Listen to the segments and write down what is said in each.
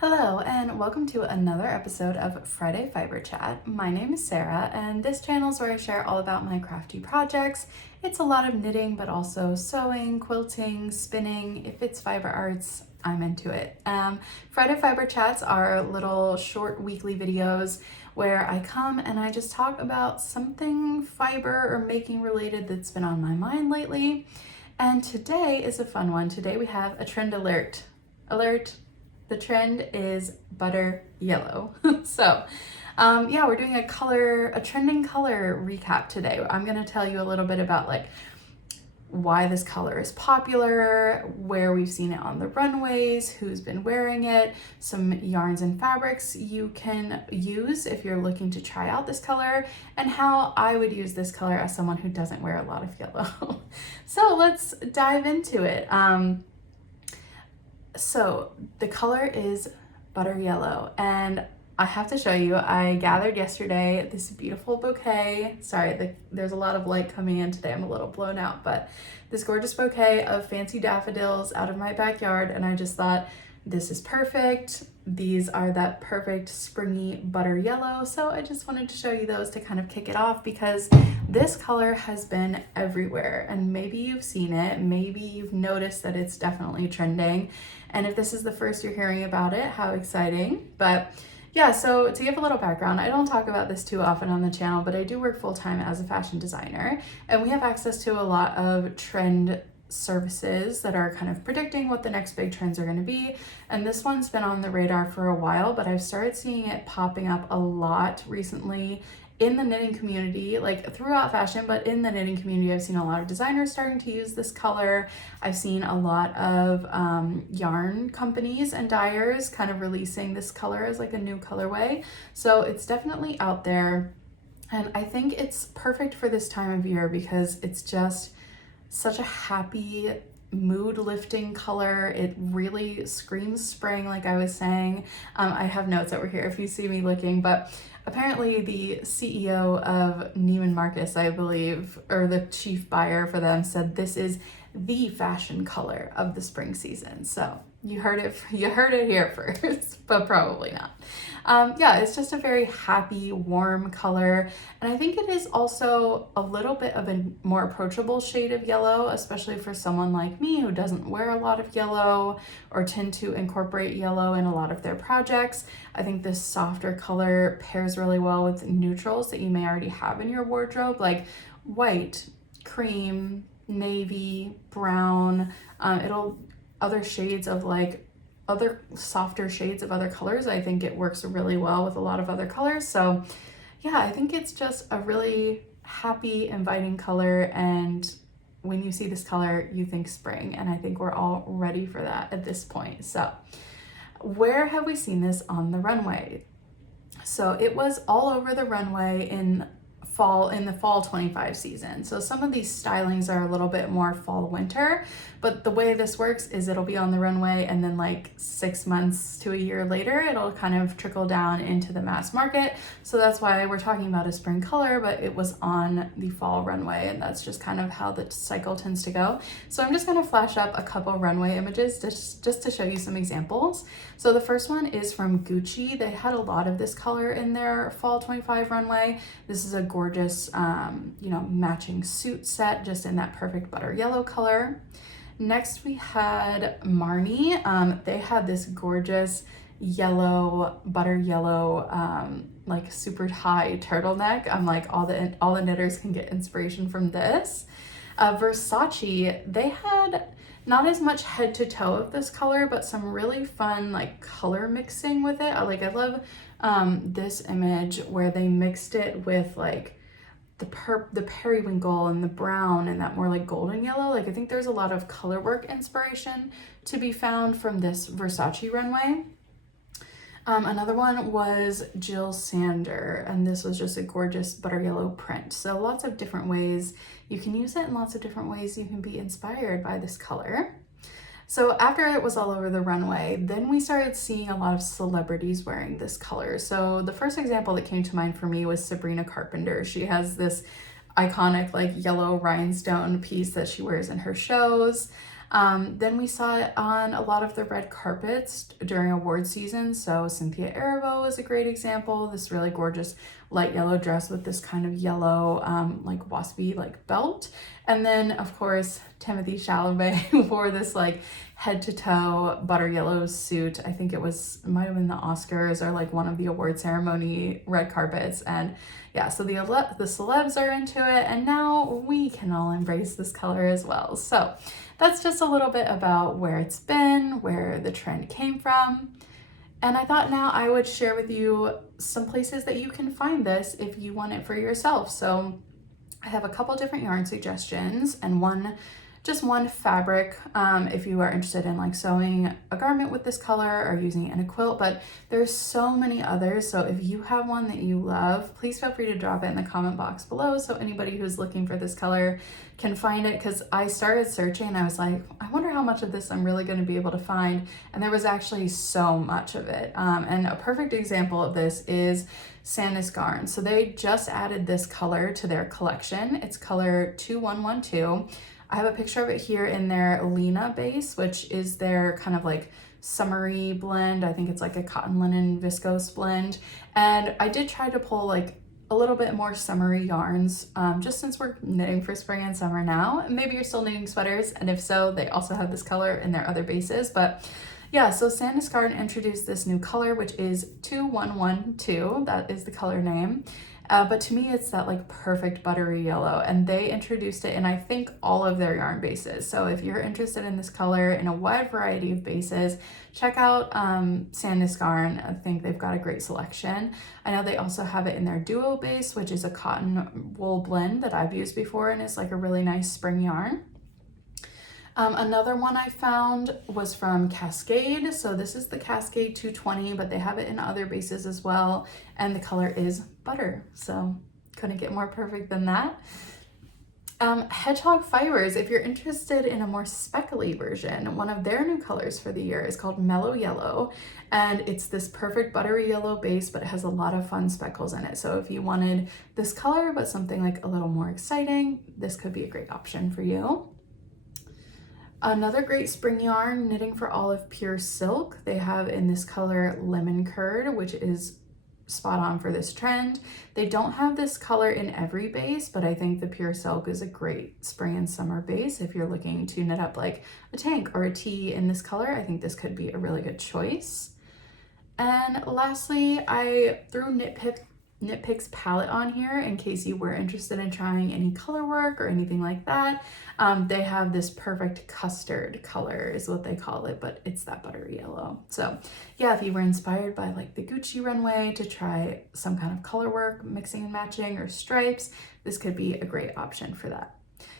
Hello, and welcome to another episode of Friday Fiber Chat. My name is Sarah, and this channel is where I share all about my crafty projects. It's a lot of knitting, but also sewing, quilting, spinning. If it's fiber arts, I'm into it. Friday Fiber Chats are little short weekly videos where I come and I just talk about something fiber or making related that's been on my mind lately. And today is a fun one. Today we have a trend alert. The trend is butter yellow. Yeah, we're doing a trending color recap today. I'm gonna tell you a little bit about why this color is popular, where we've seen it on the runways, who's been wearing it, some yarns and fabrics you can use if you're looking to try out this color, and how I would use this color as someone who doesn't wear a lot of yellow. So let's dive into it. So the color is butter yellow, and I have to show you, I gathered yesterday this beautiful bouquet. Sorry, there's a lot of light coming in today. I'm a little blown out, but this gorgeous bouquet of fancy daffodils out of my backyard, and I just thought, this is perfect. These are that perfect springy butter yellow. So I just wanted to show you those to kind of kick it off, because this color has been everywhere, and maybe you've seen it, maybe you've noticed that it's definitely trending. And if this is the first you're hearing about it, how exciting. But yeah, so to give a little background, I don't talk about this too often on the channel, but I do work full-time as a fashion designer, and we have access to a lot of trend services that are kind of predicting what the next big trends are going to be. And this one's been on the radar for a while, but I've started seeing it popping up a lot recently in the knitting community, like throughout fashion, but in the knitting community, I've seen a lot of designers starting to use this color. I've seen a lot of yarn companies and dyers kind of releasing this color as like a new colorway. So it's definitely out there. And I think it's perfect for this time of year because it's just such a happy, mood lifting color. It really screams spring, like I was saying. I have notes over here if you see me looking, but apparently the CEO of Neiman Marcus, I believe, or the chief buyer for them, said this is the fashion color of the spring season. So you heard it here first, but probably not. Yeah, it's just a very happy, warm color. And I think it is also a little bit of a more approachable shade of yellow, especially for someone like me who doesn't wear a lot of yellow or tend to incorporate yellow in a lot of their projects. I think this softer color pairs really well with neutrals that you may already have in your wardrobe, like white, cream, navy, brown, other shades of other softer shades of other colors. I think it works really well with a lot of other colors. So yeah, I think it's just a really happy, inviting color. And when you see this color, you think spring. And I think we're all ready for that at this point. So where have we seen this on the runway? So it was all over the runway in the fall 25 season. So some of these stylings are a little bit more fall winter, but the way this works is it'll be on the runway, and then like 6 months to a year later, it'll kind of trickle down into the mass market. So that's why we're talking about a spring color, but it was on the fall runway, and that's just kind of how the cycle tends to go. So I'm just going to flash up a couple runway images just to show you some examples. So the first one is from Gucci. They had a lot of this color in their fall 25 runway. This is a gorgeous, matching suit set, just in that perfect butter yellow color. Next, we had Marni. They had this gorgeous butter yellow, like super high turtleneck. I'm like, all the knitters can get inspiration from this. Versace, they had not as much head to toe of this color, but some really fun like color mixing with it. I love this image where they mixed it with like the periwinkle and the brown and that more like golden yellow. Like I think there's a lot of color work inspiration to be found from this Versace runway. Another one was Jill Sander, and this was just a gorgeous butter yellow print. So lots of different ways you can use it, and lots of different ways you can be inspired by this color. So after it was all over the runway, then we started seeing a lot of celebrities wearing this color. So the first example that came to mind for me was Sabrina Carpenter. She has this iconic like yellow rhinestone piece that she wears in her shows. Then we saw it on a lot of the red carpets during award season. So Cynthia Erivo is a great example. This really gorgeous light yellow dress with this kind of yellow like waspy like belt. And then of course Timothée Chalamet wore this like head to toe butter yellow suit. I think it might have been the Oscars or like one of the award ceremony red carpets. And yeah, so the celebs are into it, and now we can all embrace this color as well. So that's just a little bit about where it's been, where the trend came from. And I thought now I would share with you some places that you can find this if you want it for yourself. So I have a couple different yarn suggestions and just one fabric if you are interested in like sewing a garment with this color or using it in a quilt, but there's so many others. So if you have one that you love, please feel free to drop it in the comment box below so anybody who's looking for this color can find it, because I started searching and I was like, I wonder how much of this I'm really going to be able to find, and there was actually so much of it. And a perfect example of this is Sandnes Garn. So they just added this color to their collection. It's color 2112. I have a picture of it here in their Lena base, which is their kind of like summery blend. I think it's like a cotton linen viscose blend. And I did try to pull like a little bit more summery yarns, just since we're knitting for spring and summer now. Maybe you're still knitting sweaters, and if so, they also have this color in their other bases. But yeah, so Sandnes Garn introduced this new color, which is 2112. That is the color name. But to me, it's that like perfect buttery yellow, and they introduced it in I think all of their yarn bases. So if you're interested in this color in a wide variety of bases, check out Sandnes Garn. I think they've got a great selection. I know they also have it in their Duo base, which is a cotton wool blend that I've used before and is like a really nice spring yarn. Another one I found was from Cascade. So this is the Cascade 220, but they have it in other bases as well. And the color is butter. So couldn't get more perfect than that. Hedgehog Fibers, if you're interested in a more speckly version, one of their new colors for the year is called Mellow Yellow. And it's this perfect buttery yellow base, but it has a lot of fun speckles in it. So if you wanted this color, but something like a little more exciting, this could be a great option for you. Another great spring yarn, Knitting for Olive Pure Silk. They have in this color Lemon Curd, which is spot on for this trend. They don't have this color in every base, but I think the Pure Silk is a great spring and summer base. If you're looking to knit up like a tank or a tee in this color, I think this could be a really good choice. And lastly, I threw Knitpicks palette on here in case you were interested in trying any color work or anything like that. They have this perfect custard color is what they call it, but it's that buttery yellow. So yeah, if you were inspired by like the Gucci runway to try some kind of color work, mixing and matching or stripes, this could be a great option for that.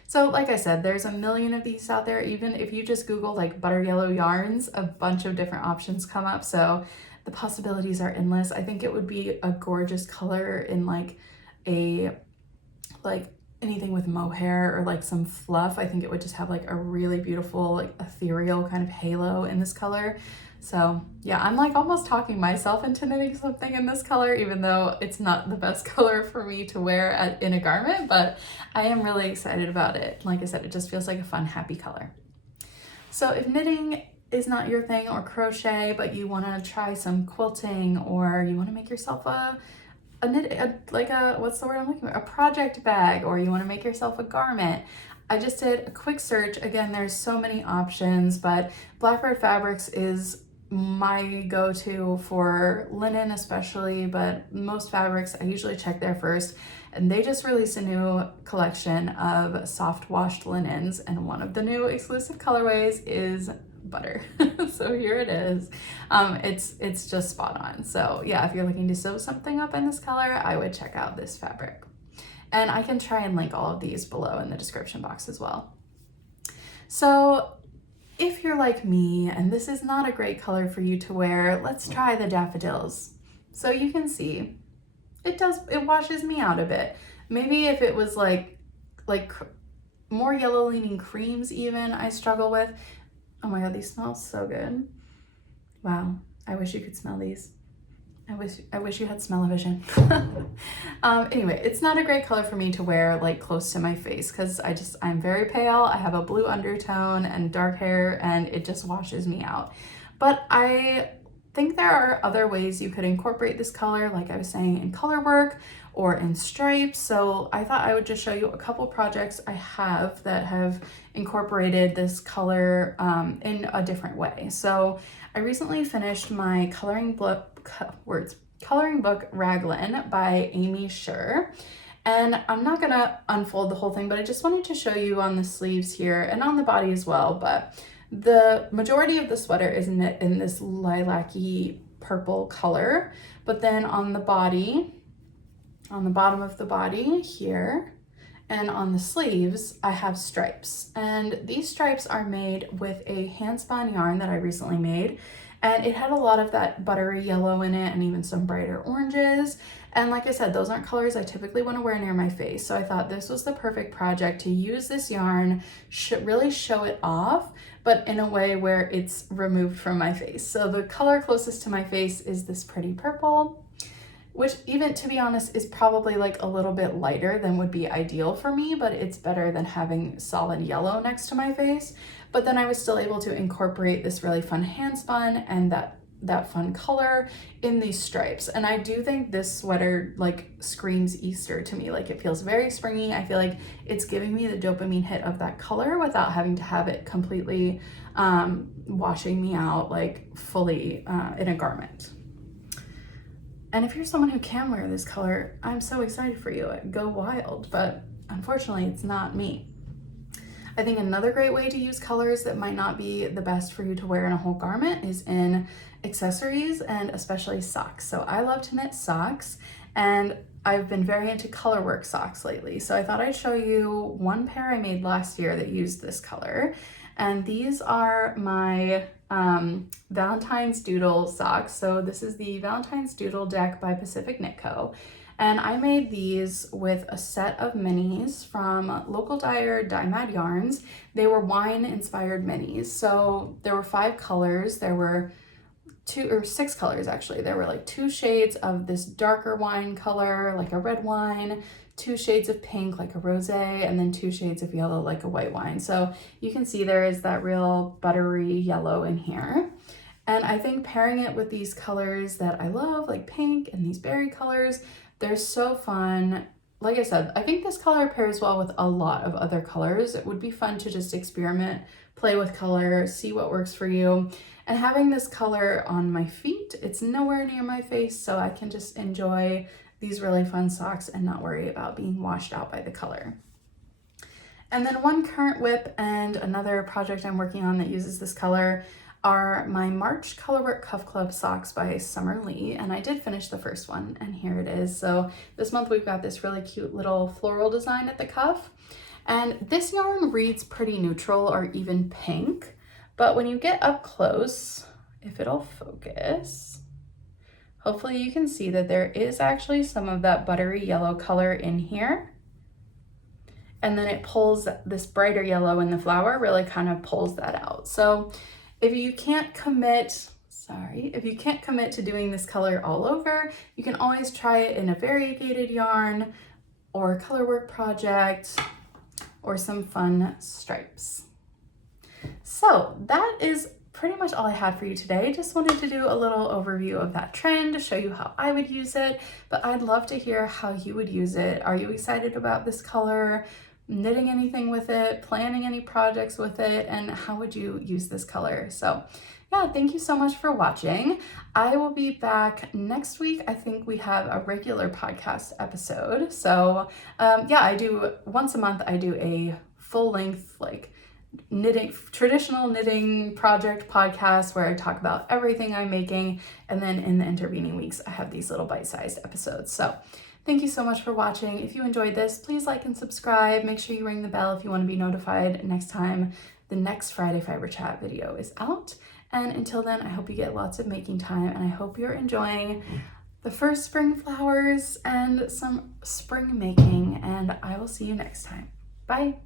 So like I said, there's a million of these out there. Even if you just Google like butter yellow yarns, a bunch of different options come up. So the possibilities are endless. I think it would be a gorgeous color in like anything with mohair or like some fluff. I think it would just have like a really beautiful like ethereal kind of halo in this color. So yeah, I'm like almost talking myself into knitting something in this color, even though it's not the best color for me to wear in a garment, but I am really excited about it. Like I said, it just feels like a fun, happy color. So if knitting is not your thing, or crochet, but you want to try some quilting, or you want to make yourself what's the word I'm looking for? A project bag, or you want to make yourself a garment. I just did a quick search. Again, there's so many options, but Blackbird Fabrics is my go-to for linen especially, but most fabrics I usually check there first. And they just released a new collection of soft washed linens, and one of the new exclusive colorways is butter. So here it is. It's just spot on. So yeah, if you're looking to sew something up in this color, I would check out this fabric. And I can try and link all of these below in the description box as well. So if you're like me and this is not a great color for you to wear, let's try the daffodils. So you can see it washes me out a bit. Maybe if it was like more yellow leaning creams even, I struggle with. Oh my God, these smell so good. Wow, I wish you could smell these. I wish you had smell-o-vision. Anyway, it's not a great color for me to wear like close to my face because I'm very pale. I have a blue undertone and dark hair, and it just washes me out. But I think there are other ways you could incorporate this color, like I was saying, in color work or in stripes. So I thought I would just show you a couple projects I have that have incorporated this color in a different way. So I recently finished my coloring book Raglan by Amy Scher. And I'm not gonna unfold the whole thing, but I just wanted to show you on the sleeves here and on the body as well. But the majority of the sweater is in this lilac-y purple color, but then on the body, on the bottom of the body here, and on the sleeves, I have stripes. And these stripes are made with a hand-spun yarn that I recently made. And it had a lot of that buttery yellow in it and even some brighter oranges. And like I said, those aren't colors I typically want to wear near my face. So I thought this was the perfect project to use this yarn, really show it off, but in a way where it's removed from my face. So the color closest to my face is this pretty purple, which even, to be honest, is probably like a little bit lighter than would be ideal for me, but it's better than having solid yellow next to my face. But then I was still able to incorporate this really fun hand spun and that fun color in these stripes. And I do think this sweater like screams Easter to me. Like, it feels very springy. I feel like it's giving me the dopamine hit of that color without having to have it completely washing me out like fully in a garment. And if you're someone who can wear this color, I'm so excited for you. Go wild, but unfortunately it's not me. I think another great way to use colors that might not be the best for you to wear in a whole garment is in accessories and especially socks. So I love to knit socks, and I've been very into color work socks lately. So I thought I'd show you one pair I made last year that used this color. And these are my Valentine's Doodle socks. So this is the Valentine's Doodle deck by Pacific Knit Co. And I made these with a set of minis from local dyer Dye Mad Yarns. They were wine inspired minis. So there were 5 colors. There were 6 colors actually. There were like 2 shades of this darker wine color, like a red wine, 2 shades of pink, like a rosé, and then 2 shades of yellow, like a white wine. So you can see there is that real buttery yellow in here. And I think pairing it with these colors that I love, like pink and these berry colors, they're so fun. Like I said, I think this color pairs well with a lot of other colors. It would be fun to just experiment, play with color, see what works for you. And having this color on my feet, it's nowhere near my face, so I can just enjoy these really fun socks and not worry about being washed out by the color. And then one current whip and another project I'm working on that uses this color are my March Colorwork Cuff Club socks by Summer Lee, and I did finish the first one, and here it is. So this month we've got this really cute little floral design at the cuff, and this yarn reads pretty neutral or even pink, but when you get up close, if it'll focus, hopefully you can see that there is actually some of that buttery yellow color in here, and then it pulls this brighter yellow in the flower, really kind of pulls that out. So if you can't commit to doing this color all over, you can always try it in a variegated yarn or a color work project or some fun stripes. So that is pretty much all I had for you today. Just wanted to do a little overview of that trend to show you how I would use it, but I'd love to hear how you would use it. Are you excited about this color? Knitting anything with it, planning any projects with it, and how would you use this color? So yeah, thank you so much for watching. I will be back next week. I think we have a regular podcast episode. So yeah, I do once a month, I do a full length like traditional knitting project podcast where I talk about everything I'm making. And then in the intervening weeks, I have these little bite-sized episodes. So thank you so much for watching. If you enjoyed this, please like and subscribe. Make sure you ring the bell if you want to be notified next time the next Friday Fiber Chat video is out. And until then, I hope you get lots of making time, and I hope you're enjoying the first spring flowers and some spring making, and I will see you next time. Bye.